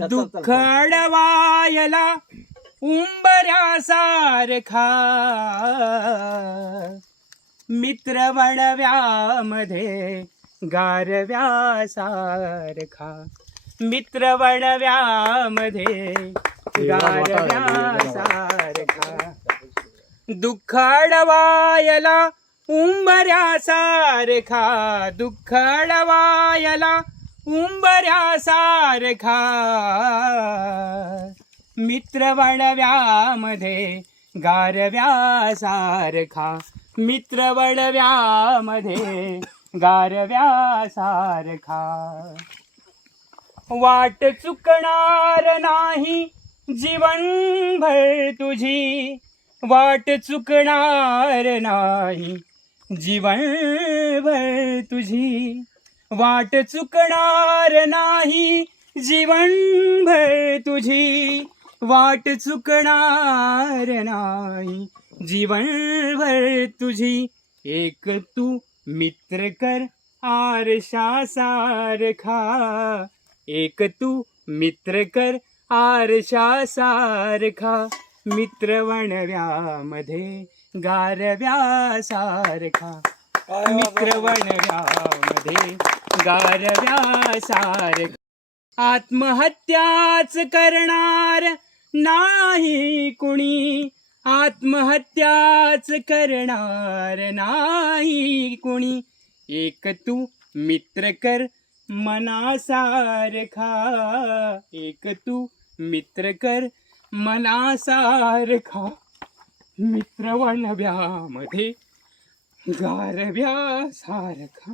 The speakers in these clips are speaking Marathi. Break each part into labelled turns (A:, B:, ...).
A: दुःख अडवायला उंबऱ्यासारखा मित्र वणव्यामध्ये गारव्यासारखा मित्र वणव्यामध्ये गारव्यासारखा दुःख अडवायला उंबऱ्यासारखा दुःख अडवायला उंबऱ्यासारखा. मित्र वणव्यामध्ये गारव्यासारखा. मित्र वणव्यामध्ये गारव्यासारखा. वाट चुकणार नाही जीवनभर तुझी. वाट चुकणार नाही जीवनभर तुझी. वाट चुकणार नाही जीवनभर तुझी. वाट चुकणार नाही जीवनभर तुझी. एक तू मित्र कर आरशा सारखा. एक तू मित्र कर आरशा सारखा. मित्र वणव्यामध्ये गारव्यासारखा मित्र वणव्यामध्ये गारव्यासारखा आत्महत्याच करणार नाही कुणी. आत्महत्याच करणार नाही कुणी. एक तू मित्र कर मनासारखा. एक तू मित्र कर मनासारखा. मित्र वणव्यामध्ये गारव्यासारखा.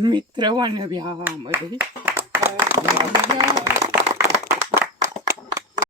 A: मित्रवाणव्यामध्ये